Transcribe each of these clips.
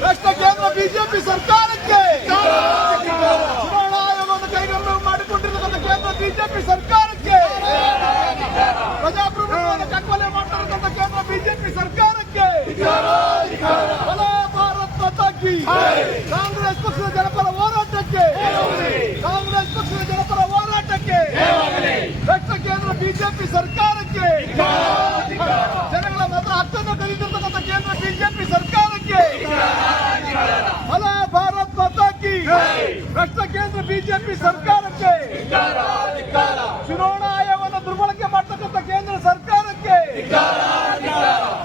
ಭ್ರಷ್ಟ ಕೇಂದ್ರ ಬಿಜೆಪಿ ಸರ್ಕಾರಕ್ಕೆ ಚುನಾವಣಾ ಆಯೋಗವನ್ನು ಕೇಂದ್ರ ಬಿಜೆಪಿ ಸರ್ಕಾರಕ್ಕೆ ಪ್ರಜಾಪ್ರಭುತ್ವವನ್ನು ಕಗ್ಗೊಲೆ ಮಾಡ್ತಿರತಕ್ಕಂಥ ಕೇಂದ್ರ ಬಿಜೆಪಿ ಸರ್ಕಾರಕ್ಕೆ ಭಾರತ್ ಮಾತಾ ಕಾಂಗ್ರೆಸ್ ಪಕ್ಷದ ಹೋರಾಟಕ್ಕೆ ಕಾಂಗ್ರೆಸ್ ಪಕ್ಷದ ಜನಪರ ಹೋರಾಟಕ್ಕೆ ಭ್ರಷ್ಟ ಕೇಂದ್ರ ಬಿಜೆಪಿ ಸರ್ಕಾರಕ್ಕೆ ಜನಗಳ ಮತ ಹಕ್ಕನ್ನು ಕರೀತಿರ್ತಕ್ಕಂಥ ಕೇಂದ್ರ ಬಿಜೆಪಿ ಸರ್ಕಾರಕ್ಕೆ ಬಲ ಭಾರತ್ ಮಾತಾ ಕಿ ಭ್ರಷ್ಟ ಕೇಂದ್ರ ಬಿಜೆಪಿ ಸರ್ಕಾರಕ್ಕೆ. ಚುನಾವಣಾ ಆಯೋಗವನ್ನು ದುರ್ಬಳಕೆ ಮಾಡ್ತಕ್ಕಂಥ ಕೇಂದ್ರ ಸರ್ಕಾರಕ್ಕೆ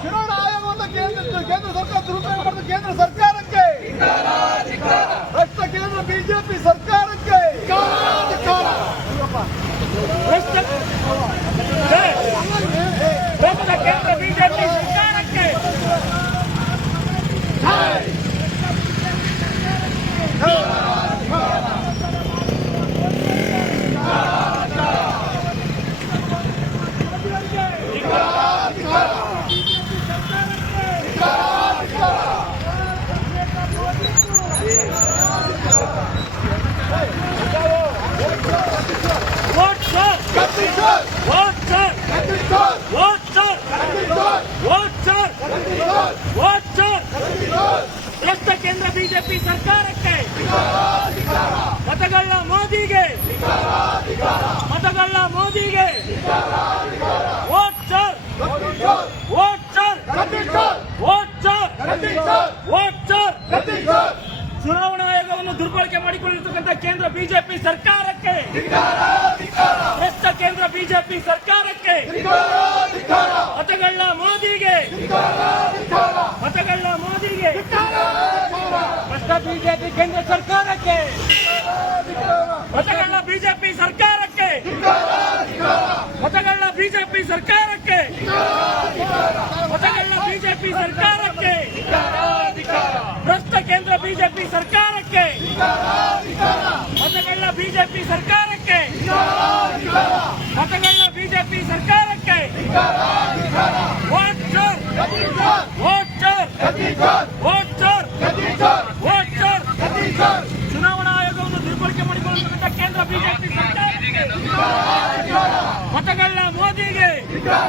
ಚುನಾವಣಾ ಆಯೋಗವನ್ನು ಕೇಂದ್ರ ಕೇಂದ್ರ ಸರ್ಕಾರ ದುರುಪಯೋಗ ಮಾಡಿದ ಕೇಂದ್ರ ಸರ್ಕಾರಕ್ಕೆ ಭ್ರಷ್ಟ ಕೇಂದ್ರ ಬಿಜೆಪಿ ಸರ್ಕಾರಕ್ಕೆ ಭ್ರಷ್ಟ ಭ್ರಷ್ಟ ಕೇಂದ್ರ ಬಿಜೆಪಿ ಸರ್ಕಾರಕ್ಕೆ vote sir vote sir vote sir vote sir vote sir ಭ್ರಷ್ಟ ಕೇಂದ್ರ ಬಿಜೆಪಿ ಸರ್ಕಾರಕ್ಕೆ ಮತಗಳ್ಳ ಮೋದಿಗೆ ಮತಗಳ್ಳ ಮೋದಿಗೆ vote sir vote sir vote sir vote sir ಚುನಾವಣಾ ಆಯೋಗವನ್ನು ದುರ್ಬಳಕೆ ಮಾಡಿಕೊಂಡಿರ್ತಕ್ಕಂಥ ಕೇಂದ್ರ ಬಿಜೆಪಿ ಸರ್ಕಾರಕ್ಕೆ ಭ್ರಷ್ಟ ಕೇಂದ್ರ ಬಿಜೆಪಿ ಸರ್ಕಾರಕ್ಕೆ ಮತಗಳ್ಳ ಮೋದಿಗೆ ಮತಗಳ ಮೋದಿಗೆ ಬಿಜೆಪಿ ಕೇಂದ್ರ ಸರ್ಕಾರಕ್ಕೆ. ಮತಗಳ ಬಿಜೆಪಿ ಸರ್ಕಾರಕ್ಕೆ. ಮತಗಳ ಬಿಜೆಪಿ ಸರ್ಕಾರಕ್ಕೆ. ಮತಗಳ ಬಿಜೆಪಿ ಸರ್ಕಾರಕ್ಕೆ. ಭ್ರಷ್ಟ ಕೇಂದ್ರ ಬಿಜೆಪಿ ಸರ್ಕಾರಕ್ಕೆ. ಮತಗಳ ಬಿಜೆಪಿ ಸರ್ಕಾರಕ್ಕೆ. ಮತಗಳ ಬಿಜೆಪಿ ಸರ್ಕಾರಕ್ಕೆ. ವೋಟ್ ಚೋರ್. ವೋಟ್ ಚೋರ್. ವೋಟ್ ಚೋರ್ ವೋಟ್ ಚೋರ್ ಚುನಾವಣಾ ಆಯೋಗವನ್ನು ದುರ್ಬಳಕೆ ಮಾಡಿಕೊಳ್ಳತಕ್ಕಂಥ ಕೇಂದ್ರ ಬಿಜೆಪಿ ಸರ್ಕಾರಕ್ಕೆ ಮತಗಳ ಮೋದಿಗೆ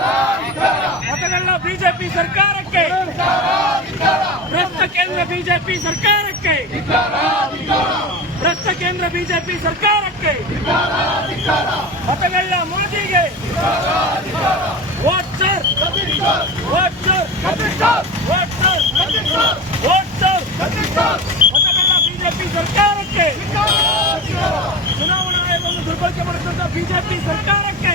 ಮತಗಳ ಬಿಜೆಪಿ ಸರ್ಕಾರಕ್ಕೆ. ಭ್ರಷ್ಟ ಕೇಂದ್ರ ಬಿಜೆಪಿ ಸರ್ಕಾರಕ್ಕೆ. ಭ್ರಷ್ಟ ಕೇಂದ್ರ ಬಿಜೆಪಿ ಸರ್ಕಾರಕ್ಕೆ. ಮತಗಳ ಮೋದಿಗೆ. Vote sir vote sir vote sir vote sir ಮತಗಳ ಬಿಜೆಪಿ ಸರ್ಕಾರಕ್ಕೆ. ಚುನಾವಣಾ ಆಯೋಗವನ್ನು ದುರ್ಬಳಕೆ ಮಾಡುತ್ತಿದ್ದ ಬಿಜೆಪಿ ಸರ್ಕಾರಕ್ಕೆ.